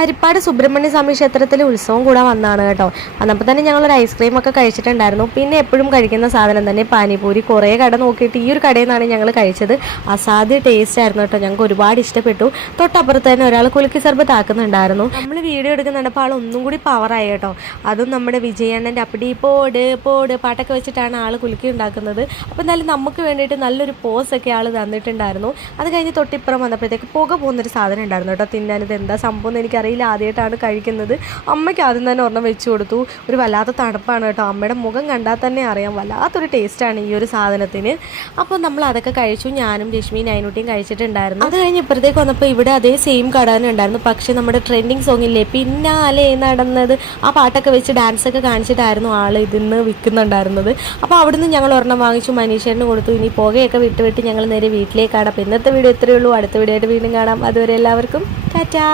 ഹരിപ്പാട് സുബ്രഹ്മണ്യ സ്വാമി ക്ഷേത്രത്തിലെ ഉത്സവം കൂടെ വന്നാണ് കേട്ടോ. അന്നപ്പോൾ തന്നെ ഞങ്ങളൊരു ഐസ്ക്രീം ഒക്കെ കഴിച്ചിട്ടുണ്ടായിരുന്നു. പിന്നെ എപ്പോഴും കഴിക്കുന്ന സാധനം തന്നെ പാനിപൂരി. കുറേ കട നോക്കിയിട്ട് ഈ ഒരു കടയിൽ നിന്നാണ് ഞങ്ങൾ കഴിച്ചത്. അസാധ്യ ടേസ്റ്റ് ആയിരുന്നു കേട്ടോ, ഞങ്ങൾക്ക് ഒരുപാട് ഇഷ്ടപ്പെട്ടു. തൊട്ടപ്പുറത്ത് തന്നെ ഒരാൾ കുലുക്കി സർബത്ത് ആക്കുന്നുണ്ടായിരുന്നു. നമ്മൾ വീഡിയോ എടുക്കുന്നുണ്ടപ്പോൾ ആൾ ഒന്നും കൂടി പവറായി കേട്ടോ. അതും നമ്മുടെ വിജയണ്ണൻ്റെ അപ്പടി പോട് പോട് പാട്ടൊക്കെ വെച്ചിട്ടാണ് ആൾ കുലുക്കി ഉണ്ടാക്കുന്നത്. അപ്പോൾ എന്നാലും നമുക്ക് വേണ്ടിയിട്ട് നല്ലൊരു പോസൊക്കെ ആൾ തന്നിട്ടുണ്ടായിരുന്നു. അത് കഴിഞ്ഞ് തൊട്ടിപ്പുറം വന്നപ്പോഴത്തേക്ക് പുക പോകുന്നൊരു സാധനം ഉണ്ടായിരുന്നു കേട്ടോ തിന്നാനിത് എന്താ സംഭവം എന്ന് എനിക്കറിയില്ല, ആദ്യമായിട്ടാണ് കഴിക്കുന്നത്. അമ്മയ്ക്ക് ആദ്യം തന്നെ ഒരെണ്ണം വെച്ച് കൊടുത്തു. ഒരു വല്ലാത്ത തണുപ്പാണ് കേട്ടോ, അമ്മയുടെ മുഖം കണ്ടാൽ തന്നെ അറിയാം വല്ലാത്തൊരു ടേസ്റ്റാണ് ഈ ഒരു സാധനത്തിന്. അപ്പോൾ നമ്മൾ അതൊക്കെ കഴിച്ചു. ഞാനും രശ്മി നൈനുട്ടിയും കഴിച്ചിട്ടുണ്ടായിരുന്നു. അത് കഴിഞ്ഞ് ഇപ്പുറത്തേക്ക് വന്നപ്പോൾ ഇവിടെ അതേ സെയിം കട തന്നെ ഉണ്ടായിരുന്നു. പക്ഷേ നമ്മുടെ ട്രെൻഡിങ് സോങ്ങില്ലേ പിന്നാലെ നടന്നത്, ആ പാട്ടൊക്കെ വെച്ച് ഡാൻസൊക്കെ കാണിച്ചിട്ടായിരുന്നു ആൾ ഇതിന്ന് വിൽക്കുന്നുണ്ടായിരുന്നത്. അപ്പോൾ അവിടുന്ന് ഞങ്ങൾ ഒരെണ്ണം വാങ്ങിച്ചു, മനീഷേട്ടന് കൊടുത്തു. ഇനി പുകയൊക്കെ വിട്ട് ഞങ്ങൾ നേരെ വീട്ടിലേക്കാണ്. അപ്പോൾ ഇന്നത്തെ വീഡിയോ ഇത്രയേ ഉള്ളൂ. അടുത്ത വീഡിയോ ആയിട്ട് വീണ്ടും കാണാം. അതുവരെ എല്ലാവർക്കും ടാറ്റാ.